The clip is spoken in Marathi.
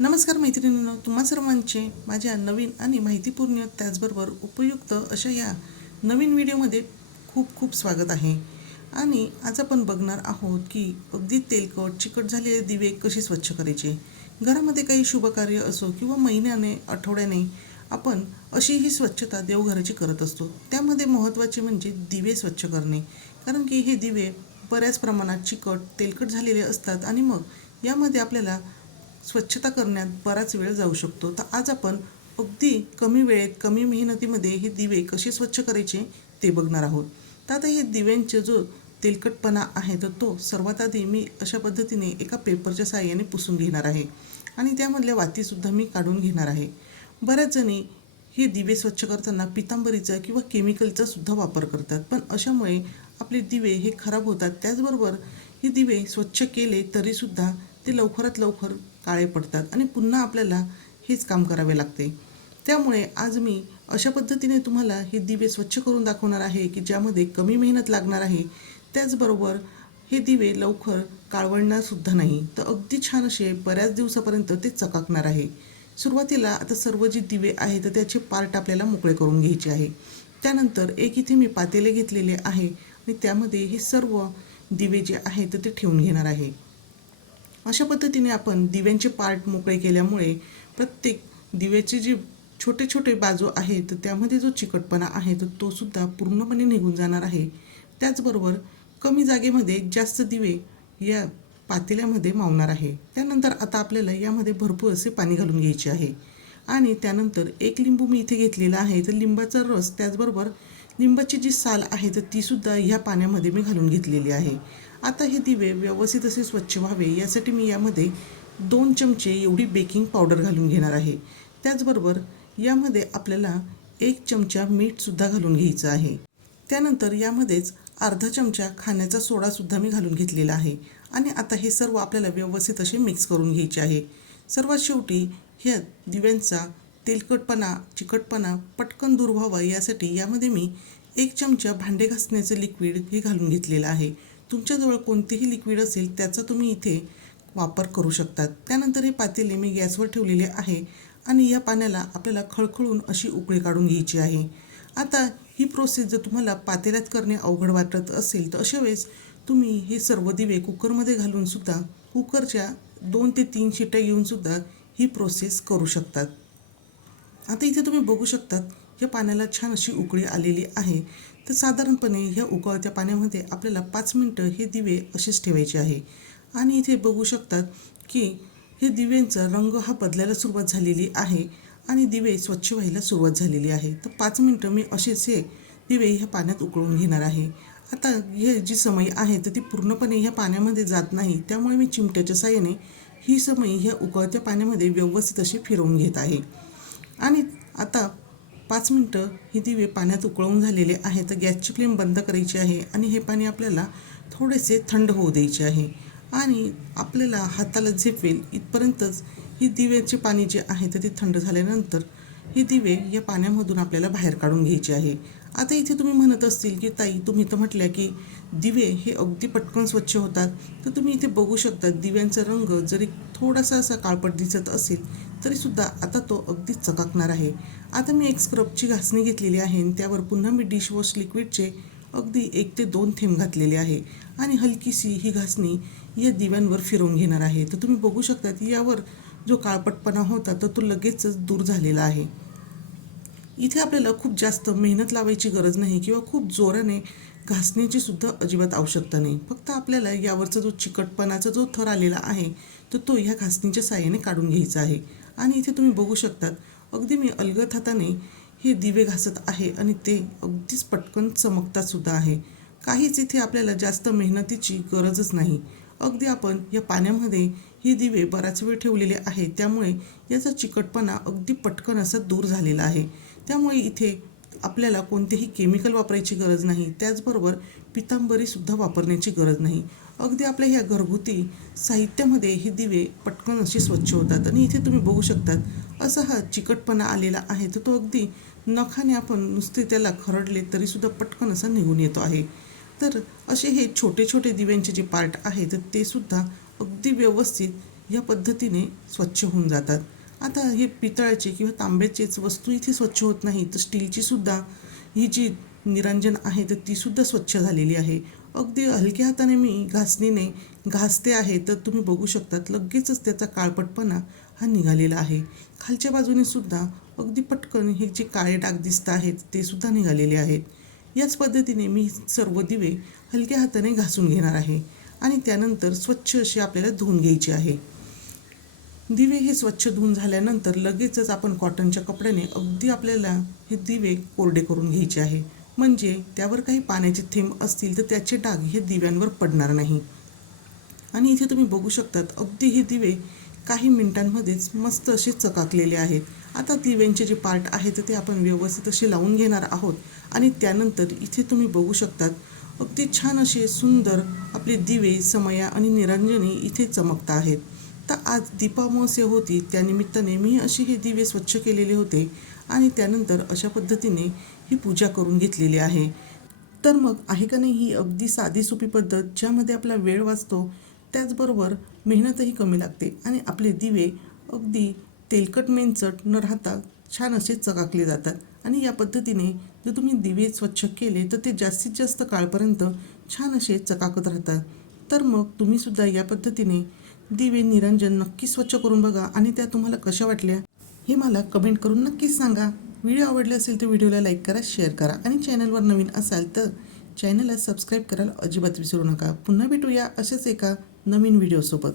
नमस्कार मैत्रिणींनो तुम्हा सर्वांचे माझ्या नवीन आणि माहितीपूर्ण त्याचबरोबर उपयुक्त अशा या नवीन व्हिडिओमध्ये खूप खूप स्वागत आहे. आणि आज आपण बघणार आहोत की अगदी तेलकट चिकट झालेले दिवे कसे स्वच्छ करायचे? घरामध्ये काही शुभकार्य असो किंवा महिन्याने आठवड्याने आपण अशी ही स्वच्छता देवघराची करत असतो. त्यामध्ये महत्त्वाचे म्हणजे दिवे स्वच्छ करणे. कारण की हे दिवे बऱ्याच प्रमाणात चिकट तेलकट झालेले असतात आणि मग यामध्ये आपल्याला स्वच्छता करण्यात बराच वेळ जाऊ शकतो. तर आज आपण अगदी कमी वेळेत कमी मेहनतीमध्ये हे दिवे कसे स्वच्छ करायचे ते बघणार आहोत. तर आता हे दिव्यांचे जो तेलकटपणा आहे तर तो सर्वात आधी मी अशा पद्धतीने एका पेपरच्या साह्याने पुसून घेणार आहे. आणि त्यामधल्या वातीसुद्धा मी काढून घेणार आहे. बऱ्याच जणी हे दिवे स्वच्छ करताना पितांबरीचा किंवा केमिकलचा सुद्धा वापर करतात. पण अशामुळे आपले दिवे हे खराब होतात. त्याचबरोबर हे दिवे स्वच्छ केले तरीसुद्धा ते लवकरात लवकर काळे पडतात आणि पुन्हा आपल्याला हेच काम करावे लागते. त्यामुळे आज मी अशा पद्धतीने तुम्हाला हे दिवे स्वच्छ करून दाखवणार आहे की ज्यामध्ये कमी मेहनत लागणार आहे. त्याचबरोबर हे दिवे लवकर काळवळणारसुद्धा नाही. तर अगदी छान असे बऱ्याच दिवसापर्यंत ते चकाकणार आहे. सुरुवातीला आता सर्व जी दिवे आहे तर त्याचे पार्ट आपल्याला मोकळे करून घ्यायचे आहे. त्यानंतर एक इथे मी पातेले घेतलेले आहे आणि त्यामध्ये हे सर्व दिवे जे आहे तर ते ठेवून घेणार आहे. अशा पद्धतीने आपण दिव्यांचे पार्ट मोकळे केल्यामुळे प्रत्येक दिव्याचे जे छोटे छोटे बाजू आहे तर त्यामध्ये जो चिकटपणा आहे तर तो सुद्धा पूर्णपणे निघून जाणार आहे. त्याचबरोबर कमी जागेमध्ये जास्त दिवे या पातेल्यामध्ये मावणार आहे. त्यानंतर आता आपल्याला यामध्ये भरपूर असे पाणी घालून घ्यायचे आहे. आणि त्यानंतर एक लिंबू मी इथे घेतलेला आहे तर लिंबाचा रस त्याचबरोबर लिंबाची जी साल आहे तर तीसुद्धा ह्या पाण्यामध्ये मी घालून घेतलेली आहे. आता हे दिवे व्यवस्थित असे स्वच्छ व्हावे यासाठी मी यामध्ये दोन चमचे एवढी बेकिंग पावडर घालून घेणार आहे. त्याचबरोबर यामध्ये आपल्याला एक चमचा मीठसुद्धा घालून घ्यायचं आहे. त्यानंतर यामध्येच अर्धा चमचा खाण्याचा सोडासुद्धा मी घालून घेतलेला आहे. आणि आता हे सर्व आपल्याला व्यवस्थित असे मिक्स करून घ्यायचे आहे. सर्वात शेवटी ह्या दिव्यांचा तेलकटपणा चिकटपणा पटकन दूर व्हावा यासाठी यामध्ये मी एक चमचा भांडे घासण्याचं लिक्विड हे घालून घेतलेलं आहे. तुमच्याजवळ कोणतेही लिक्विड असेल त्याचा तुम्ही इथे वापर करू शकतात. त्यानंतर हे पातेले मी गॅसवर ठेवलेले आहे आणि या पाण्याला आपल्याला खळखळून अशी उकळी काढून घ्यायची आहे. आता ही प्रोसेस जर तुम्हाला पातेल्यात करणे अवघड वाटत असेल तर अशा वेळेस तुम्ही हे सर्व दिवे कुकरमध्ये घालूनसुद्धा कुकरच्या दोन ते तीन शिट्या घेऊनसुद्धा ही प्रोसेस करू शकतात. आता इथे तुम्ही बघू शकतात या पाण्याला छान अशी उकळी आलेली आहे. तर साधारणपणे ह्या उकळत्या पाण्यामध्ये आपल्याला पाच मिनटं हे दिवे असेच ठेवायचे आहे. आणि इथे बघू शकतात की हे दिव्यांचा रंग हा बदलायला सुरुवात झालेली आहे आणि दिवे स्वच्छ व्हायला सुरुवात झालेली आहे. तर पाच मिनटं मी असेच हे दिवे ह्या पाण्यात उकळून घेणार आहे. आता हे जी समय आहे तर ती पूर्णपणे ह्या पाण्यामध्ये जात नाही. त्यामुळे मी चिमट्याच्या साह्याने ही समय ह्या उकळत्या पाण्यामध्ये व्यवस्थित अशी फिरवून घेत आहे. आणि आता पाच मिनटं हे दिवे पाण्यात उकळून झालेले आहे तर गॅसची फ्लेम बंद करायची आहे आणि हे पाणी आपल्याला थोडेसे थंड होऊ द्यायचे आहे. आणि आपल्याला हाताला झेपेल इथपर्यंतच ही दिव्याचे पाणी जे आहे तर ते थंड झाल्यानंतर हे दिवे या पाण्यामधून आपल्याला बाहेर काढून घ्यायचे आहे. आता इथे तुम्ही म्हणत असतील की ताई तुम्ही तर म्हटल्या की दिवे हे अगदी पटकन स्वच्छ होतात. तर तुम्ही इथे बघू शकता दिव्यांचा रंग जरी थोडासा असा काळपट दिसत असेल तरीसुद्धा आता तो अगदीच चकाकणार आहे. आता मी एक स्क्रबची घासणी घेतलेली आहे आणि त्यावर पुन्हा मी डिशवॉश लिक्विडचे अगदी एक ते दोन थेंब घातलेले आहे. आणि हलकीशी ही घासणी या दिव्यांवर फिरवून घेणार आहे. तर तुम्ही बघू शकता की यावर जो काळपटपणा होता तर तो लगेचच दूर झालेला आहे. इथे आपल्याला खूप जास्त मेहनत लावायची गरज नाही किंवा खूप जोराने घासण्याची सुद्धा अजिबात आवश्यकता नाही. फक्त आपल्याला यावरचा जो चिकटपणाचा जो थर आलेला आहे तर तो ह्या घासणीच्या साह्याने काढून घ्यायचा आहे. आणि इथे तुम्ही बघू शकतात अगदी मी अलगद हाताने हे दिवे घासत आहे आणि ते अगदीच पटकन चमकतात सुद्धा आहे. काहीच इथे आपल्याला जास्त मेहनतीची गरजच नाही. अगदी आपण या पाण्यामध्ये हे दिवे बराच वेळ ठेवलेले आहे त्यामुळे याचा चिकटपणा अगदी पटकन असा दूर झालेला आहे. त्यामुळे इथे आपल्याला कोणतेही केमिकल वापरायची गरज नाही. त्याचबरोबर पितांबरीसुद्धा वापरण्याची गरज नाही. अगदी आपल्या ह्या घरगुती साहित्यामध्ये हे दिवे पटकन असे स्वच्छ होतात आणि इथे तुम्ही बघू शकतात असा हा चिकटपणा आलेला आहे. तर तो अगदी नखाने आपण नुसते त्याला खरडले तरीसुद्धा पटकन असा निघून येतो आहे. तर असे हे छोटे छोटे दिव्यांचे जे पार्ट आहेत ते सुद्धा अगदी व्यवस्थित या पद्धतीने स्वच्छ होऊन जातात. आता हे पितळाचे किंवा तांब्याचेच वस्तू इथे स्वच्छ होत नाही तर स्टीलची सुद्धा ही जी निरंजन आहे तर तीसुद्धा स्वच्छ झालेली आहे. अगदी हलक्या हाताने मी घासणीने घासते आहे तर तुम्ही बघू शकतात लगेचच त्याचा काळपटपणा हा निघालेला आहे. खालच्या बाजूने सुद्धा अगदी पटकन हे जे काळे डाग दिसत आहेत ते सुद्धा निघालेले आहेत. याच पद्धतीने मी सर्व दिवे हलक्या हाताने घासून घेणार आहे आणि त्यानंतर स्वच्छ अशी आपल्याला धुवून घ्यायची आहे. दिवे हे स्वच्छ धुवून झाल्यानंतर लगेचच आपण कॉटनच्या कपड्याने अगदी आपल्याला हे दिवे कोरडे करून घ्यायचे आहे. म्हणजे त्यावर काही पाण्याचे थेंब असतील तर त्याचे डाग हे दिव्यांवर पडणार नाही. आणि इथे तुम्ही बघू शकतात अगदी हे दिवे काही मिनिटांमध्येच मस्त असे चकाकलेले आहेत. आता दिव्यांचे जे पार्ट आहेत ते आपण व्यवस्थित असे लावून घेणार आहोत. आणि त्यानंतर इथे तुम्ही बघू शकतात अगदी छान असे सुंदर आपले दिवे समया आणि निरंजने इथे चमकता आहेत. आज दीपामावस्या होती त्यानिमित्ताने मी असे हे दिवे स्वच्छ केलेले होते आणि त्यानंतर अशा पद्धतीने ही पूजा करून घेतलेली आहे. तर मग आहे का नाही ही अगदी साधी सोपी पद्धत ज्यामध्ये आपला वेळ वाचतो त्याचबरोबर मेहनतही कमी लागते आणि आपले दिवे अगदी तेलकट मेंचट न राहता छान असे चकाकले जातात. आणि या पद्धतीने जर तुम्ही दिवे स्वच्छ केले तर ते जास्तीत जास्त काळपर्यंत छान असे चकाकत राहतात. तर मग तुम्हीसुद्धा या पद्धतीने दिवे निरंजन नक्की स्वच्छ करून बघा आणि त्या तुम्हाला कशा वाटल्या हे मला कमेंट करून नक्कीच सांगा. व्हिडिओ आवडले असेल तर व्हिडिओला लाईक करा शेअर करा आणि चॅनलवर नवीन असाल तर चॅनलला सबस्क्राईब करायला अजिबात विसरू नका. पुन्हा भेटूया अशाच एका नवीन व्हिडिओसोबत.